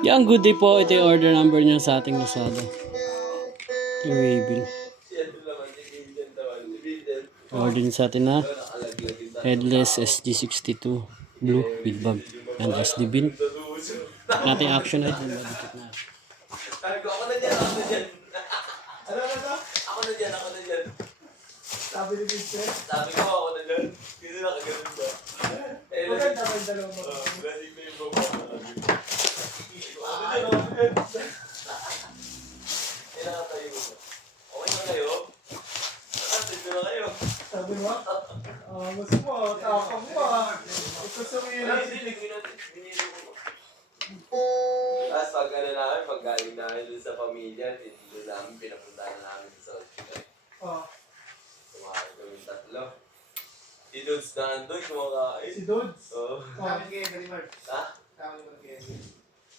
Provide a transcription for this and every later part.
Yan, good day po. Ito yung order number niya sa ating Lazada. Yung Waybill. Order niya sa atin na headless SG62 blue with bag and SD bin. Nating action ay dikit na. Sabi ko, ako na dyan, ako na dyan. Ano ba ito? Ako na dyan, ako na dyan. Sabi ni Vincent? Sabi ko, ako na dyan. Kasi nakaganon ba? Maganda ba yung dalawang mo? Lasing na yung baba. Ako na dyan. Kailangan tayo mo. Okay na kayo? Nakasig na kayo. Sabi mo? Mas mo, takang mo. Ito sa mga binili mo. Tapos pag ano namin, pag galing namin dun sa pamilya, doon namin, pinapuntahan namin sa hospital. Oo. Kumakain kami tatlo. Si Dudes na andun, kumakain. Si Dudes? Oo. Sabi ni Kendry, Mark. Ha? Sabi ni Kendry.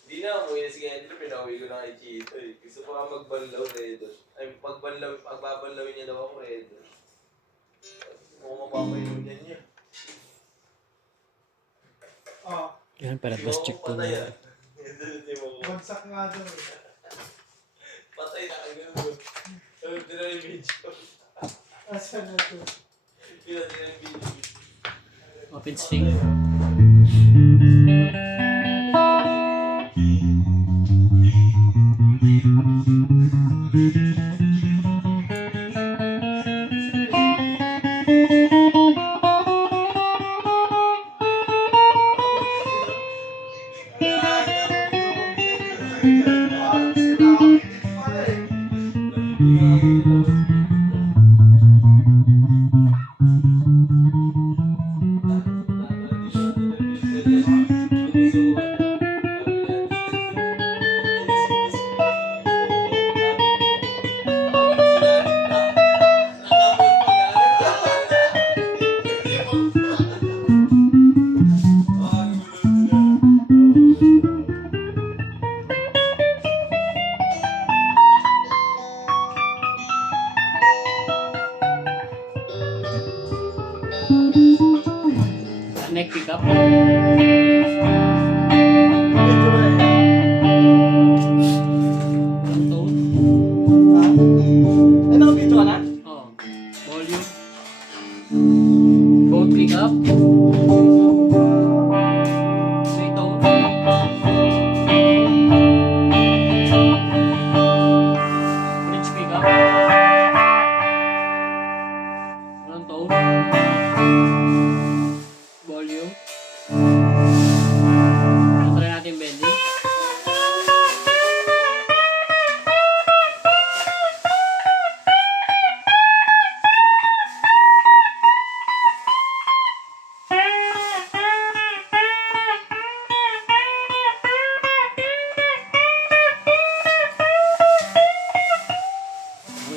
Hindi na, umuwi na si Kendry, pinauwi ko na kay Chito eh. Gusto ko nga magbanlaw, Redo. Ay, pagbabanlawin niya daw ako, Redo. Mukhang mapapainom niya niya. Oo. Yan, para best check ko na. Bagsak nga doon. Patay na ang gano'n. Hindi na yung video. Asan na ito? Hindi na yung video. Open sting. Neck pickup. Volume. Code pickup. Three tone. Bridge pickup. One tone. Volume. Try natin bending.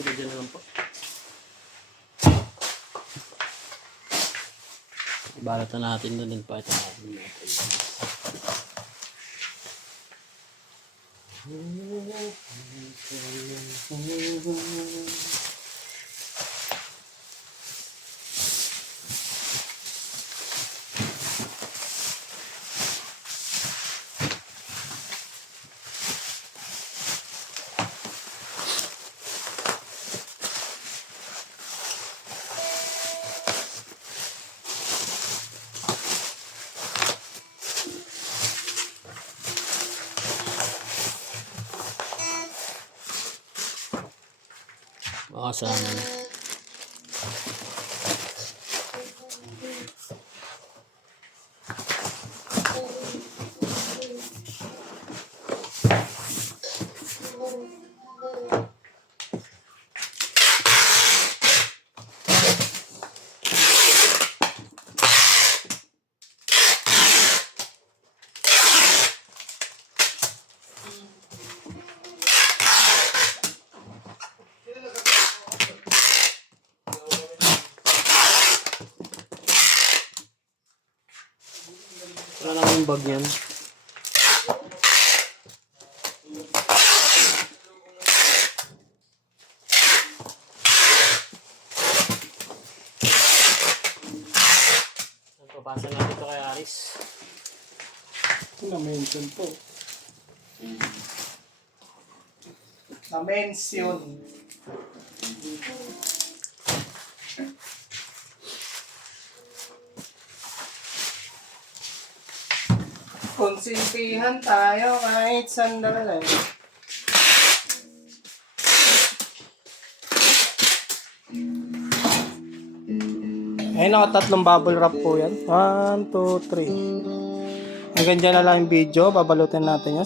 Ganyan naman po. Balatan natin doon din pa ito natin. Makasama. Wala lang yung bag yan. Papasa natin ito kay Aris. Na-mention po. Na mention. Konsintihan tayo kahit sandali. Ayun, tatlong bubble wrap po yan. 1, 2, 3. Hanggang dyan na lang yung video. Babalutin natin yan.